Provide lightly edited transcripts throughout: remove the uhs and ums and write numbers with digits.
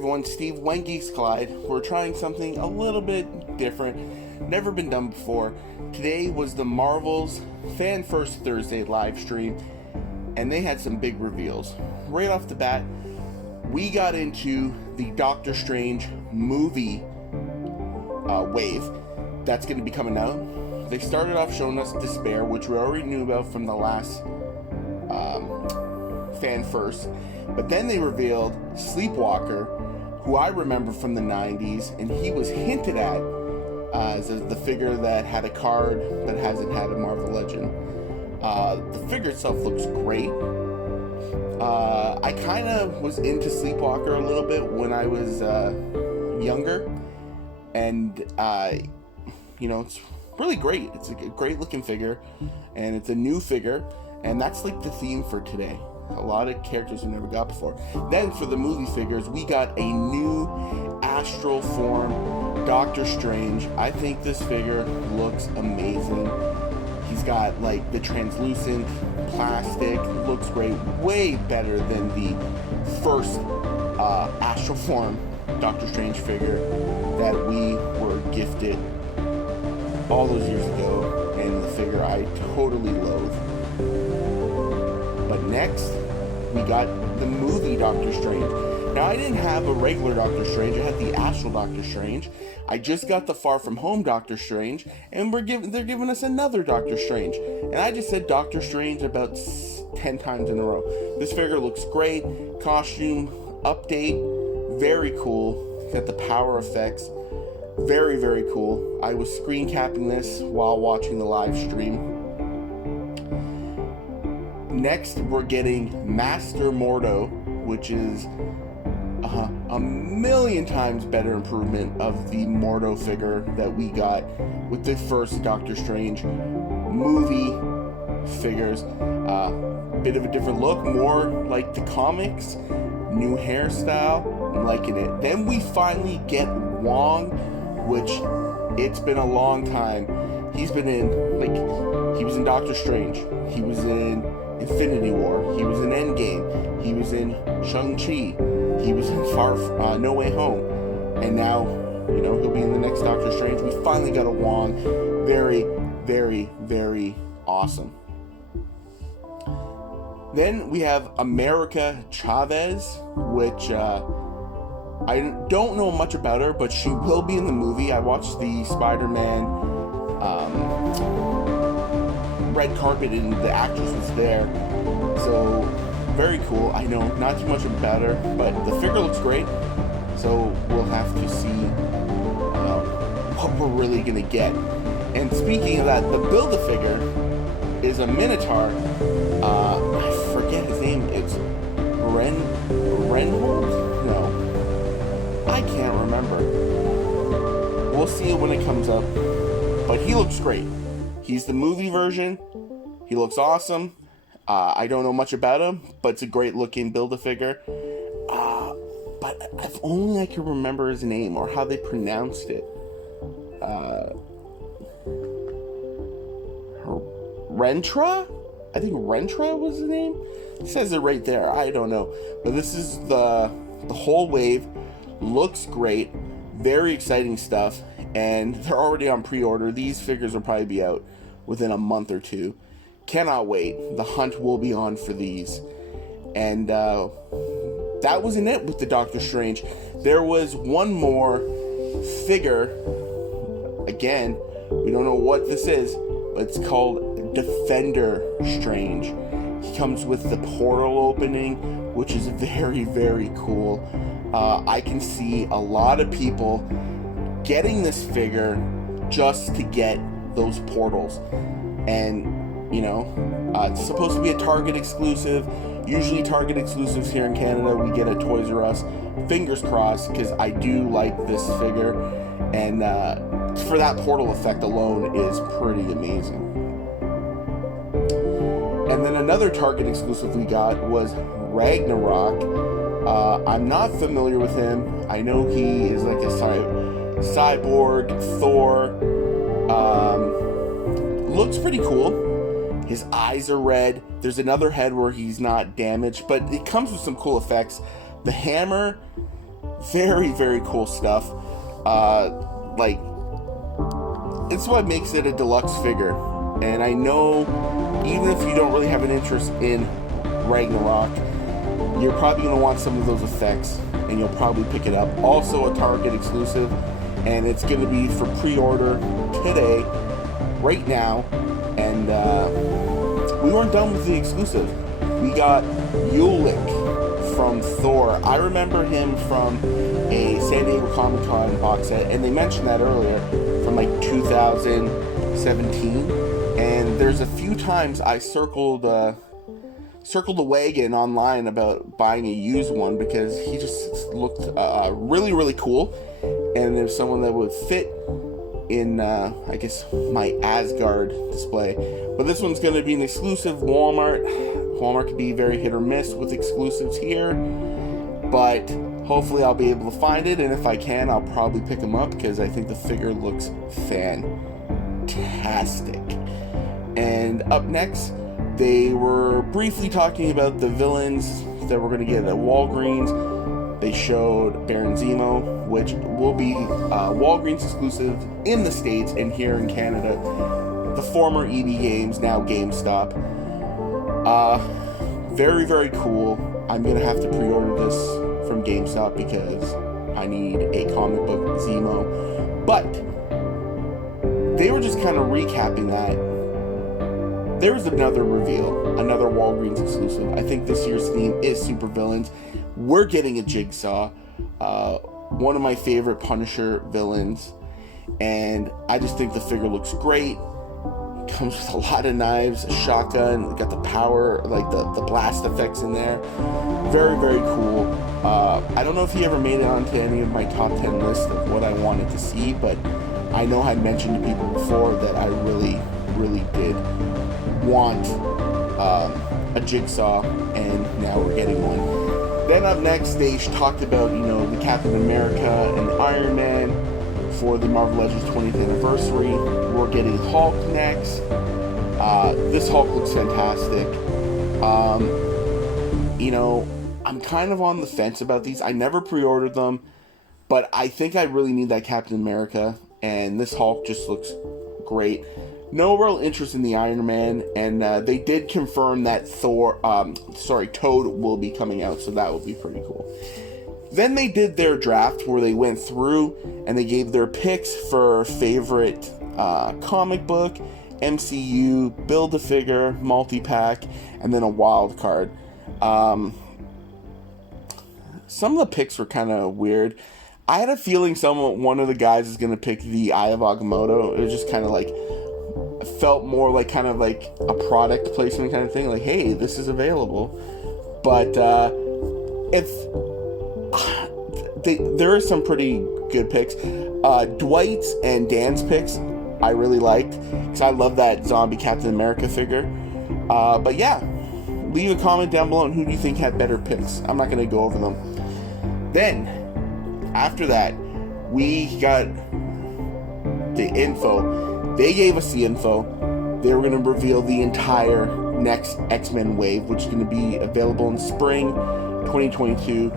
everyone, Steve, when Geeks Collide. We're trying something a little bit different, never been done before. Today was the Marvel's Fan First Thursday live stream, and they had some big reveals. Right off the bat, we got into the Doctor Strange movie wave that's going to be coming out. They started off showing us Despair, which we already knew about from the last Fan First, but then they revealed Sleepwalker, who I remember from the 90s, and he was hinted at as the figure that had a card that hasn't had a Marvel Legend. The figure itself looks great. I kind of was into Sleepwalker a little bit when I was younger, and it's really great. It's a great looking figure, and it's a new figure, and that's like the theme for today. A lot of characters we never got before. Then for the movie figures, we got a new astral form Doctor Strange. I think this figure looks amazing. He's got like the translucent plastic, looks great, way better than the first astral form Doctor Strange figure that we were gifted all those years ago, and the figure I totally loathe. But next, we got the movie Doctor Strange. Now, I didn't have a regular Doctor Strange, I had the Astral Doctor Strange. I just got the Far From Home Doctor Strange, and they're giving us another Doctor Strange. And I just said Doctor Strange about 10 times in a row. This figure looks great. Costume update, very cool. Got the power effects, very, very cool. I was screen capping this while watching the live stream. Next, we're getting Master Mordo, which is a million times better improvement of the Mordo figure that we got with the first Doctor Strange movie figures. Bit of a different look, more like the comics, new hairstyle, I'm liking it. Then we finally get Wong, which it's been a long time. He was in Doctor Strange, he was in Infinity War, he was in Endgame, he was in Shang-Chi, he was in No Way Home, and now, he'll be in the next Doctor Strange. We finally got a Wong. Very, very, very awesome. Then we have America Chavez, which I don't know much about her, but she will be in the movie. I watched the Spider-Man red carpet, and the actress was there, so very cool. I know not too much about her, but the figure looks great, so we'll have to see what we're really gonna get. And speaking of that, the Build-A-Figure is a Minotaur. I forget his name. It's Renhold? No, I can't remember. We'll see it when it comes up, but he looks great. He's the movie version. He looks awesome. I don't know much about him, but it's a great looking Build-A-Figure. But if only I could remember his name or how they pronounced it. Rentra? I think Rentra was the name? It says it right there. I don't know. But this is the whole wave. Looks great. Very exciting stuff. And they're already on pre-order. These figures will probably be out within a month or two. Cannot wait. The hunt will be on for these. And that wasn't it with the Doctor Strange. There was one more figure. Again, we don't know what this is, but it's called Defender Strange. He comes with the portal opening, which is very, very cool. I can see a lot of people getting this figure just to get those portals. And it's supposed to be a Target exclusive. Usually Target exclusives here in Canada we get at Toys R Us. Fingers crossed, because I do like this figure, and for that portal effect alone is pretty amazing. And then another Target exclusive we got was Ragnarok. I'm not familiar with him. I know he is like a cyborg Thor. Looks pretty cool. His eyes are red. There's another head where he's not damaged, but it comes with some cool effects. The hammer Very, very cool stuff. Like, it's what makes it a deluxe figure. And I know, even if you don't really have an interest in Ragnarok, you're probably going to want some of those effects, and you'll probably pick it up. Also a Target exclusive, and it's going to be for pre-order today, right now. And we weren't done with the exclusive. We got Ulick from Thor. I remember him from a San Diego Comic-Con box set, and they mentioned that earlier, from like 2017. And there's a few times I circled the wagon online about buying a used one, because he just looked really, really cool, and there's someone that would fit in I guess my Asgard display. But this one's going to be an exclusive. Walmart can be very hit or miss with exclusives here, but hopefully I'll be able to find it, and if I can, I'll probably pick them up, because I think the figure looks fantastic. And up next, they were briefly talking about the villains that we're going to get at Walgreens. They showed Baron Zemo, which will be Walgreens exclusive in the States and here in Canada. The former EB Games, now GameStop. Very, very cool. I'm going to have to pre-order this from GameStop because I need a comic book Zemo. But they were just kind of recapping that. There was another reveal, another Walgreens exclusive. I think this year's theme is supervillains. We're getting a Jigsaw, one of my favorite Punisher villains, and I just think the figure looks great. It comes with a lot of knives, a shotgun, got the power, like the blast effects in there. Very, very cool. I don't know if he ever made it onto any of my top 10 list of what I wanted to see, but I know I mentioned to people before that I really, really did want a Jigsaw, and now we're getting one. Then up next, they talked about, the Captain America and Iron Man for the Marvel Legends 20th anniversary. We're getting Hulk next. This Hulk looks fantastic. I'm kind of on the fence about these. I never pre-ordered them, but I think I really need that Captain America, and this Hulk just looks great. No real interest in the Iron Man, and they did confirm that Toad will be coming out, so that will be pretty cool. Then they did their draft where they went through and they gave their picks for favorite comic book, MCU, Build-A-Figure, multi-pack, and then a wild card. Some of the picks were kind of weird. I had a feeling one of the guys is going to pick the Eye of Agamotto. It was just kind of like, felt more like kind of like a product placement kind of thing, like, hey, this is available. But there are some pretty good picks. Dwight's and Dan's picks I really liked, because I love that zombie Captain America figure. But yeah, leave a comment down below on who do you think had better picks. I'm not going to go over them. Then after that, we got the info. They gave us the info. They were going to reveal the entire next X-Men wave, which is going to be available in spring 2022.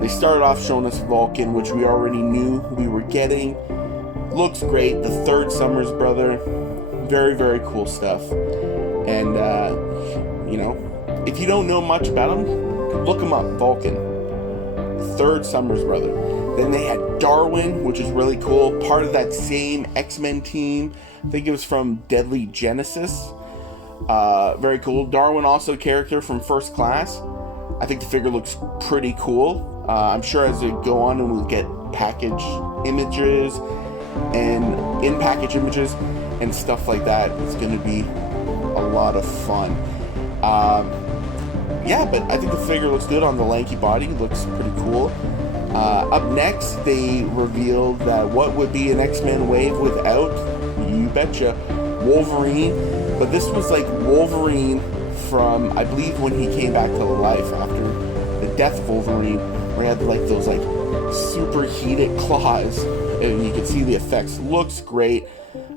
They started off showing us Vulcan, which we already knew we were getting. Looks great. The third Summers brother. Very, very cool stuff. And, if you don't know much about him, look him up. Vulcan. Third Summers brother. Then they had Darwin, which is really cool. Part of that same X-Men team. I think it was from Deadly Genesis. Very cool. Darwin, also a character from First Class. I think the figure looks pretty cool. I'm sure as we go on and we'll get package images and in-package images and stuff like that, it's going to be a lot of fun. But I think the figure looks good on the lanky body. Looks pretty cool. Up next, they revealed that what would be an X-Men wave without, you betcha, Wolverine. But this was like Wolverine from, I believe, when he came back to life after the death of Wolverine, where he had like those like super heated claws, and you can see the effects. Looks great.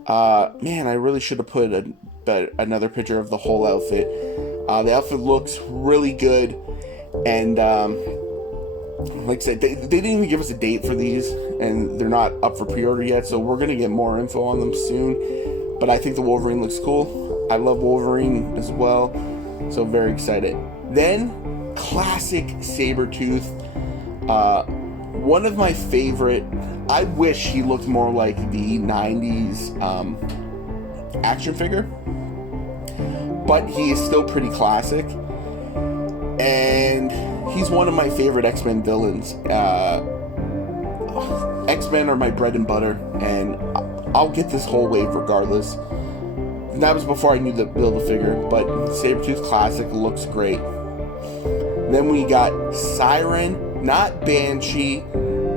Man, I really should have put another picture of the whole outfit. The outfit looks really good, and like I said, they didn't even give us a date for these, and they're not up for pre-order yet, so we're gonna get more info on them soon. But I think the Wolverine looks cool. I love Wolverine as well, so very excited. Then classic Sabretooth, one of my favorite. I wish he looked more like the 90s action figure, but he is still pretty classic, and he's one of my favorite X-Men villains. X-Men are my bread and butter, and I'll get this whole wave regardless. And that was before I knew the Build-A-Figure, but Sabretooth Classic looks great. Then we got Siren, not Banshee,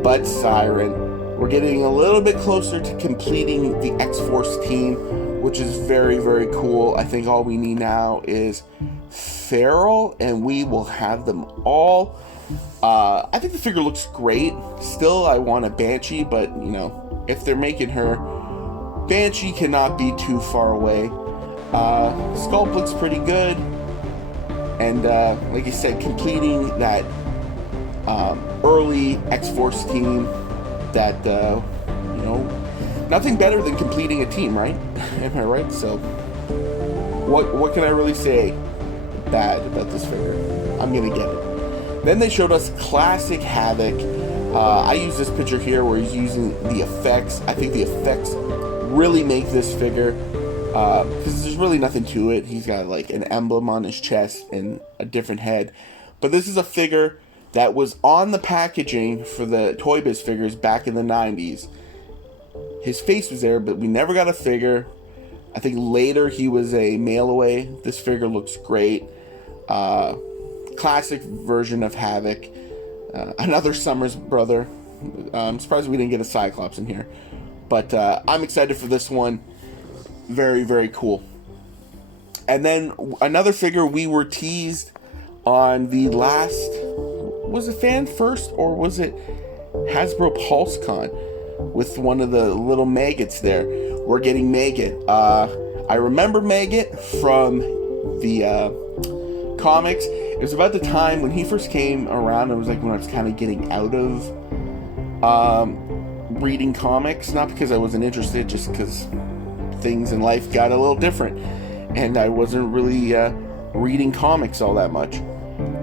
but Siren. We're getting a little bit closer to completing the X-Force team, which is very, very cool. I think all we need now is Feral, and we will have them all. I think the figure looks great. Still, I want a Banshee, but, you know, if they're making her, Banshee cannot be too far away. Sculpt looks pretty good. And, like I said, completing that early X-Force team that, you know, nothing better than completing a team, right? Am I right? So, what can I really say bad about this figure? I'm gonna get it. Then they showed us classic Havoc. I use this picture here where he's using the effects. I think the effects really make this figure, because there's really nothing to it. He's got like an emblem on his chest and a different head. But this is a figure that was on the packaging for the Toy Biz figures back in the 90s. His face was there, but we never got a figure. I think later he was a mail away. This figure looks great. Classic version of Havoc. Another Summers brother. I'm surprised we didn't get a Cyclops in here. But I'm excited for this one. Very, very cool. And then another figure we were teased on the last... Was it Fan First or was it Hasbro PulseCon? With one of the little maggots there. We're getting Maggot. I remember Maggot from the comics. It was about the time when he first came around. It was like when I was kind of getting out of reading comics. Not because I wasn't interested, just because things in life got a little different. And I wasn't really reading comics all that much.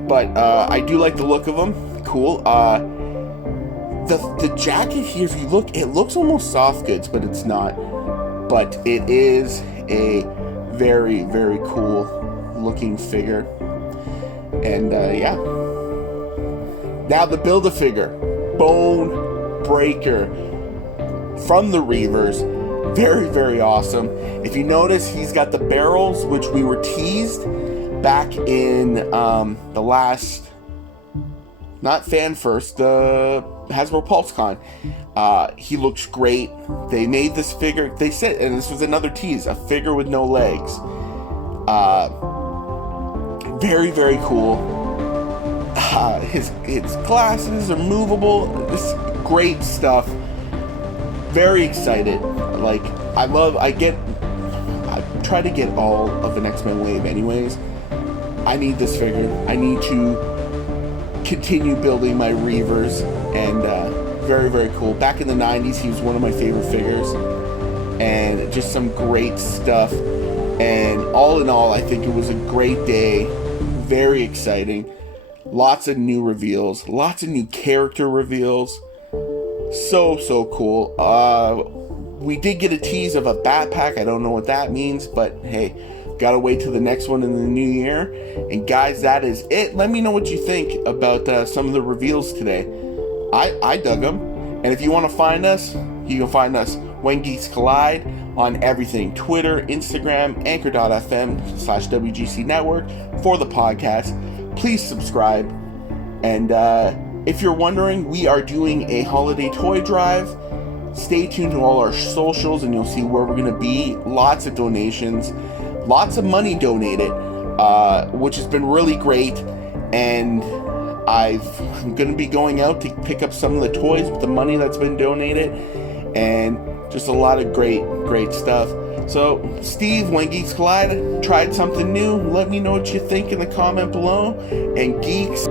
But I do like the look of them. Cool. The jacket here, if you look, it looks almost soft goods, but it's not. But it is a very, very cool looking figure. And yeah. Now the Build-A-Figure. Bone Breaker from the Reavers. Very, very awesome. If you notice, he's got the barrels, which we were teased back in the last, not Fan First, Hasbro PulseCon. He looks great. They made this figure, they said, and this was another tease, a figure with no legs. Very, very cool. His glasses are movable. This is great stuff. Very excited. Like, I try to get all of an X-Men wave anyways. I need this figure. I need to continue building my Reavers, and very, very cool. Back in the 90s, he was one of my favorite figures, and just some great stuff. And all in all, I think it was a great day. Very exciting. Lots of new reveals. Lots of new character reveals. So cool. We did get a tease of a backpack. I don't know what that means, but hey, gotta wait till the next one in the new year. And guys, that is it. Let me know what you think about some of the reveals today. I dug them. And if you want to find us, you can find us When Geeks Collide on everything. Twitter, Instagram, anchor.fm/WGC Network for the podcast. Please subscribe. And if you're wondering, we are doing a holiday toy drive. Stay tuned to all our socials and you'll see where we're going to be. Lots of donations. Lots of money donated, which has been really great. And I'm going to be going out to pick up some of the toys with the money that's been donated. And just a lot of great stuff. So, Steve, When Geeks Collide, tried something new. Let me know what you think in the comment below. And Geeks...